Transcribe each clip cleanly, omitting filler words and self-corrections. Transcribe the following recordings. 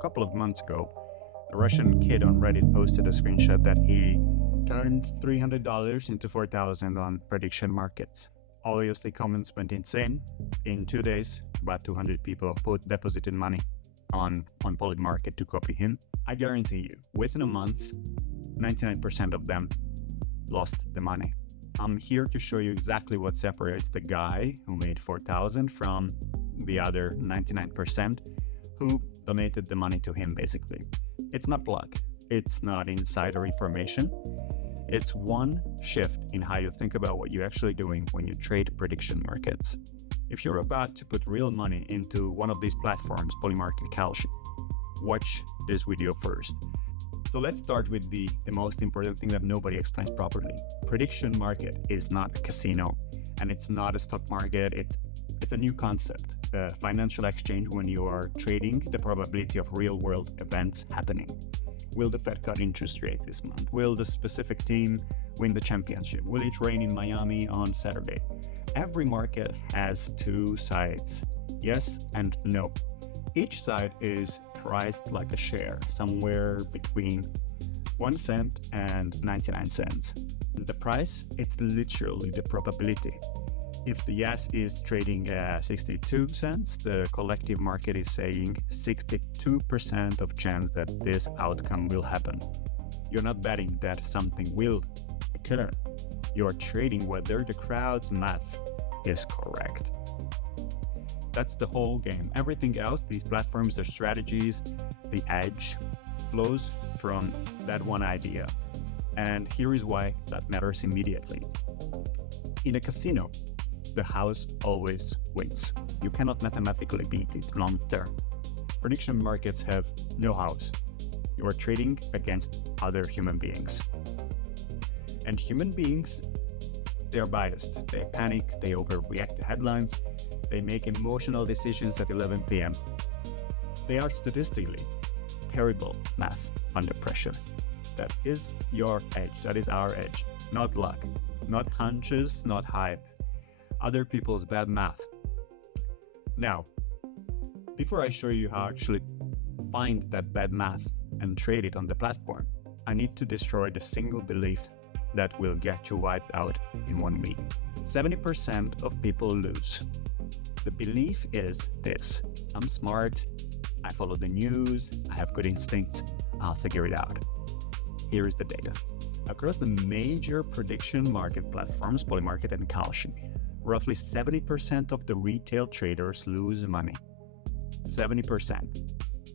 couple of months ago, a Russian kid on Reddit posted a screenshot that he turned $300 into 4,000 on prediction markets. Obviously, comments went insane. In 2 days, about 200 people deposited money on Polymarket to copy him. I guarantee you, within a month, 99% of them lost the money. I'm here to show you exactly what separates the guy who made 4,000 from the other 99% who donated the money to him, basically. It's not luck. It's not insider information. It's one shift in how you think about what you're actually doing when you trade prediction markets. If you're about to put real money into one of these platforms, Polymarket and Kalshi, watch this video first. So let's start with the most important thing that nobody explains properly. Prediction market is not a casino, and it's not a stock market. It's a new concept, a financial exchange when you are trading the probability of real-world events happening. Will the Fed cut interest rates this month? Will the specific team win the championship? Will it rain in Miami on Saturday? Every market has two sides, yes and no. Each side is priced like a share, somewhere between 1 cent and 99 cents. The price, it's literally the probability. If the yes is trading at 62 cents, the collective market is saying 62% of chance that this outcome will happen. You're not betting that something will occur. You're trading whether the crowd's math is correct. That's the whole game. Everything else, these platforms, their strategies, the edge flows from that one idea. And here is why that matters immediately. In a casino, the house always wins. You cannot mathematically beat it long term. Prediction markets have no house. You are trading against other human beings. And human beings, they are biased. They panic, they overreact to headlines, they make emotional decisions at 11 p.m. They are statistically terrible math under pressure. That is your edge. That is our edge. Not luck, not hunches, not hype. Other people's bad math. Now, before I show you how to actually find that bad math and trade it on the platform, I need to destroy the single belief that will get you wiped out in 1 week. 70% of people lose. The belief is this: I'm smart, I follow the news, I have good instincts, I'll figure it out. Here is the data. Across the major prediction market platforms, Polymarket and Kalshi, roughly 70% of the retail traders lose money. 70%.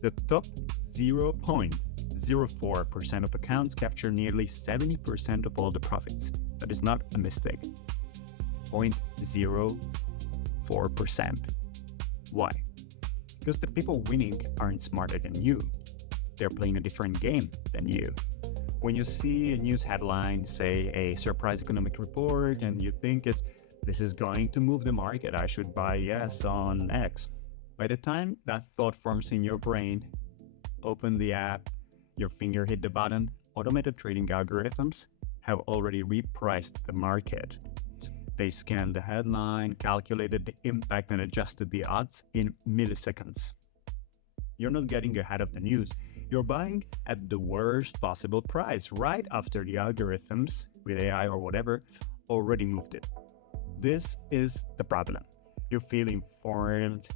The top 0.04% of accounts capture nearly 70% of all the profits. That is not a mistake. 0.04%. Why? Because the people winning aren't smarter than you. They're playing a different game than you. When you see a news headline, say a surprise economic report, and you think this is going to move the market, I should buy yes on X. By the time that thought forms in your brain, open the app, your finger hit the button, automated trading algorithms have already repriced the market. They scanned the headline, calculated the impact, and adjusted the odds in milliseconds. You're not getting ahead of the news. You're buying at the worst possible price right after the algorithms, with AI or whatever, already moved it. This is the problem. You feel informed,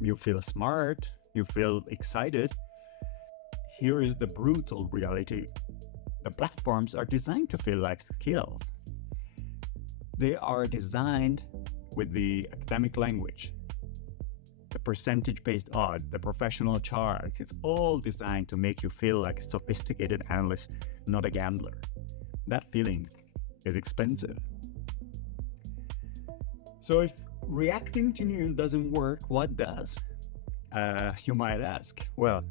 you feel smart, you feel excited. Here is the brutal reality. The platforms are designed to feel like skills. They are designed with the academic language, the percentage-based odds, the professional charts. It's all designed to make you feel like a sophisticated analyst, not a gambler. That feeling is expensive. So if reacting to news doesn't work, what does? You might ask. Well,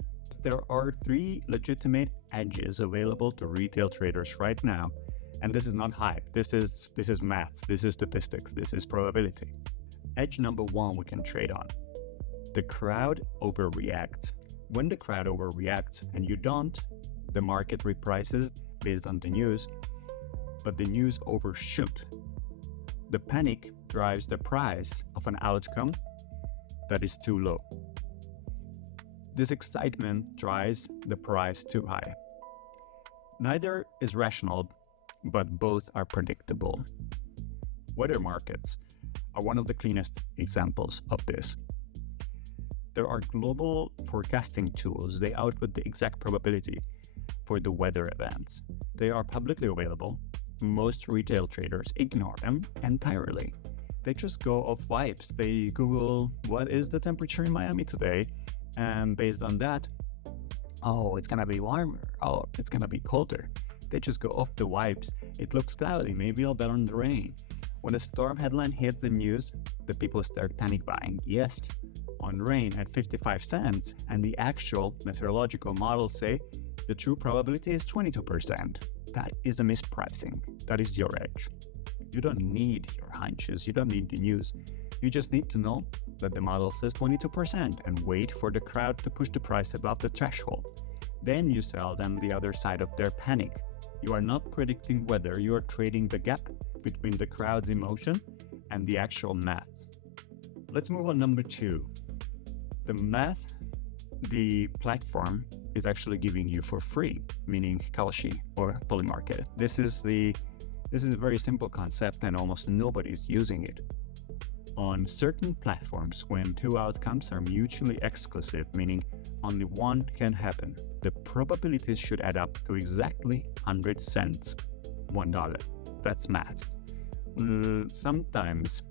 there are 3 legitimate edges available to retail traders right now. And this is not hype. This is maths. This is statistics. This is probability. Edge number 1 we can trade on. The crowd overreacts. When the crowd overreacts and you don't, the market reprices based on the news, but the news overshoot. The panic drives the price of an outcome that is too low. This excitement drives the price too high. Neither is rational, but both are predictable. Weather markets are one of the cleanest examples of this. There are global forecasting tools. They output the exact probability for the weather events. They are publicly available. Most retail traders ignore them entirely. They just go off vibes. They Google, what is the temperature in Miami today? And based on that, oh, it's gonna be warmer. Oh, it's gonna be colder. They just go off the vibes. It looks cloudy. Maybe I'll bet on the rain. When a storm headline hits the news, the people start panic buying. Yes, on rain at 55 cents, and the actual meteorological models say the true probability is 22%. That is a mispricing. That is your edge. You don't need your hunches. You don't need the news. You just need to know that the model says 22% and wait for the crowd to push the price above the threshold. Then you sell them the other side of their panic. You are not predicting weather. You are trading the gap between the crowd's emotion and the actual math. Let's move on number 2. The math the platform is actually giving you for free, meaning Kalshi or Polymarket. This is a very simple concept and almost nobody's using it. On certain platforms, when two outcomes are mutually exclusive, meaning only one can happen, the probabilities should add up to exactly 100 cents, $1. That's math. Sometimes,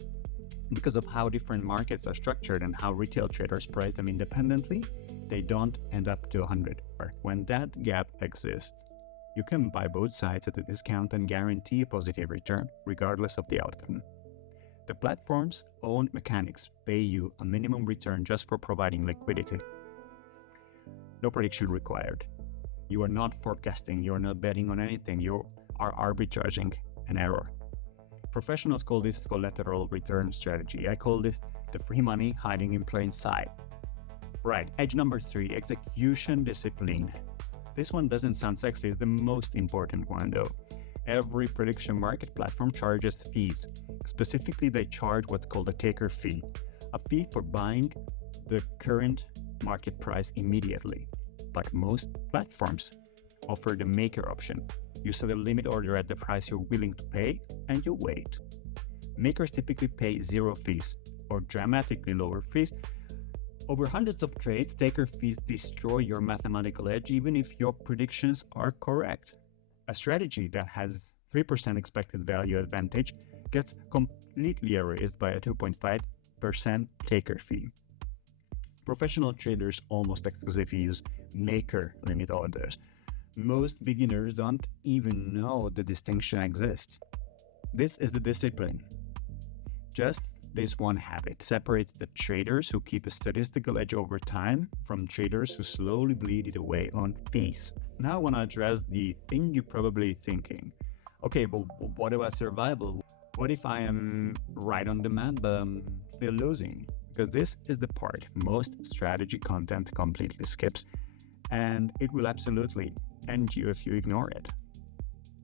because of how different markets are structured and how retail traders price them independently, they don't end up to 100. When that gap exists, you can buy both sides at a discount and guarantee a positive return, regardless of the outcome. The platform's own mechanics pay you a minimum return just for providing liquidity. No prediction required. You are not forecasting, you are not betting on anything, you are arbitraging an error. Professionals call this collateral return strategy. I call it the free money hiding in plain sight. Right, edge number 3, execution discipline. This one doesn't sound sexy, it's the most important one though. Every prediction market platform charges fees. Specifically, they charge what's called a taker fee, a fee for buying the current market price immediately. But most platforms offer the maker option. You set a limit order at the price you're willing to pay, and you wait. Makers typically pay 0 fees or dramatically lower fees. Over hundreds of trades, taker fees destroy your mathematical edge even if your predictions are correct. A strategy that has 3% expected value advantage gets completely erased by a 2.5% taker fee. Professional traders almost exclusively use maker limit orders. Most beginners don't even know the distinction exists. This is the discipline. Just this one habit separates the traders who keep a statistical edge over time from traders who slowly bleed it away on fees. Now I want to address the thing you're probably thinking. Okay, but what about survival? What if I am right on demand but still losing? Because this is the part most strategy content completely skips, and it will absolutely end you if you ignore it.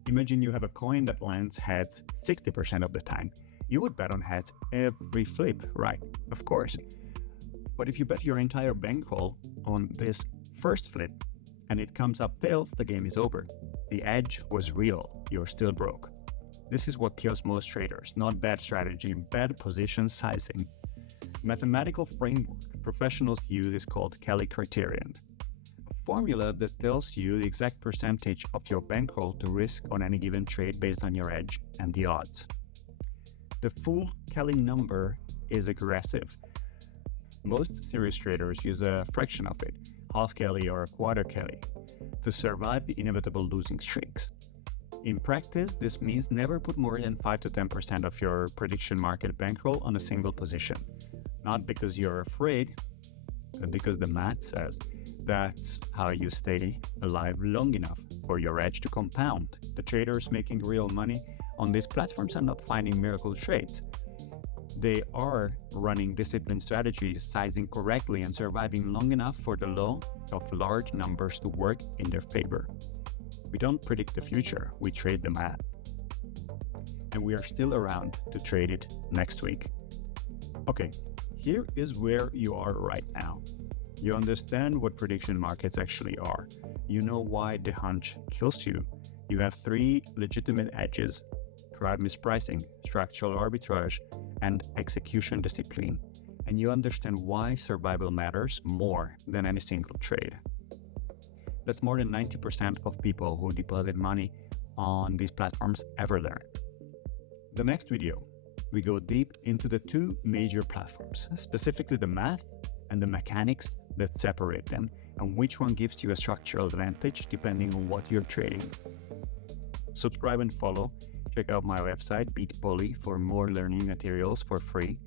Imagine you have a coin that lands heads 60% of the time. You would bet on heads every flip, right? Of course. But if you bet your entire bankroll on this first flip and it comes up tails, the game is over. The edge was real. You're still broke. This is what kills most traders, not bad strategy, bad position sizing. Mathematical framework professionals use is called Kelly criterion. A formula that tells you the exact percentage of your bankroll to risk on any given trade based on your edge and the odds. The full Kelly number is aggressive. Most serious traders use a fraction of it, half Kelly or a quarter Kelly, to survive the inevitable losing streaks. In practice, this means never put more than 5 to 10% of your prediction market bankroll on a single position. Not because you're afraid, but because the math says that's how you stay alive long enough for your edge to compound. The traders making real money on these platforms are not finding miracle trades. They are running disciplined strategies, sizing correctly, and surviving long enough for the law of large numbers to work in their favor. We don't predict the future, we trade the math. And we are still around to trade it next week. Okay, here is where you are right now. You understand what prediction markets actually are. You know why the hunch kills you. You have 3 legitimate edges: crowd mispricing, structural arbitrage, and execution discipline. And you understand why survival matters more than any single trade. That's more than 90% of people who deposit money on these platforms ever learn. The next video, we go deep into the 2 major platforms, specifically the math and the mechanics that separate them, and which one gives you a structural advantage depending on what you're trading. Subscribe and follow. Check out my website, Beatpoly, for more learning materials for free.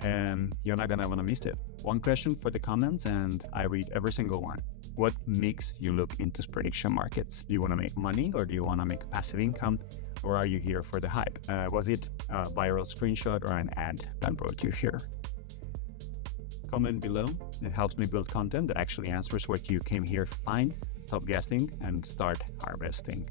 And you're not gonna wanna miss it. One question for the comments, and I read every single one. What makes you look into prediction markets? Do you wanna make money, or do you wanna make passive income? Or are you here for the hype? Was it a viral screenshot or an ad that brought you here? Comment below. It helps me build content that actually answers what you came here to find. Stop guessing and start harvesting.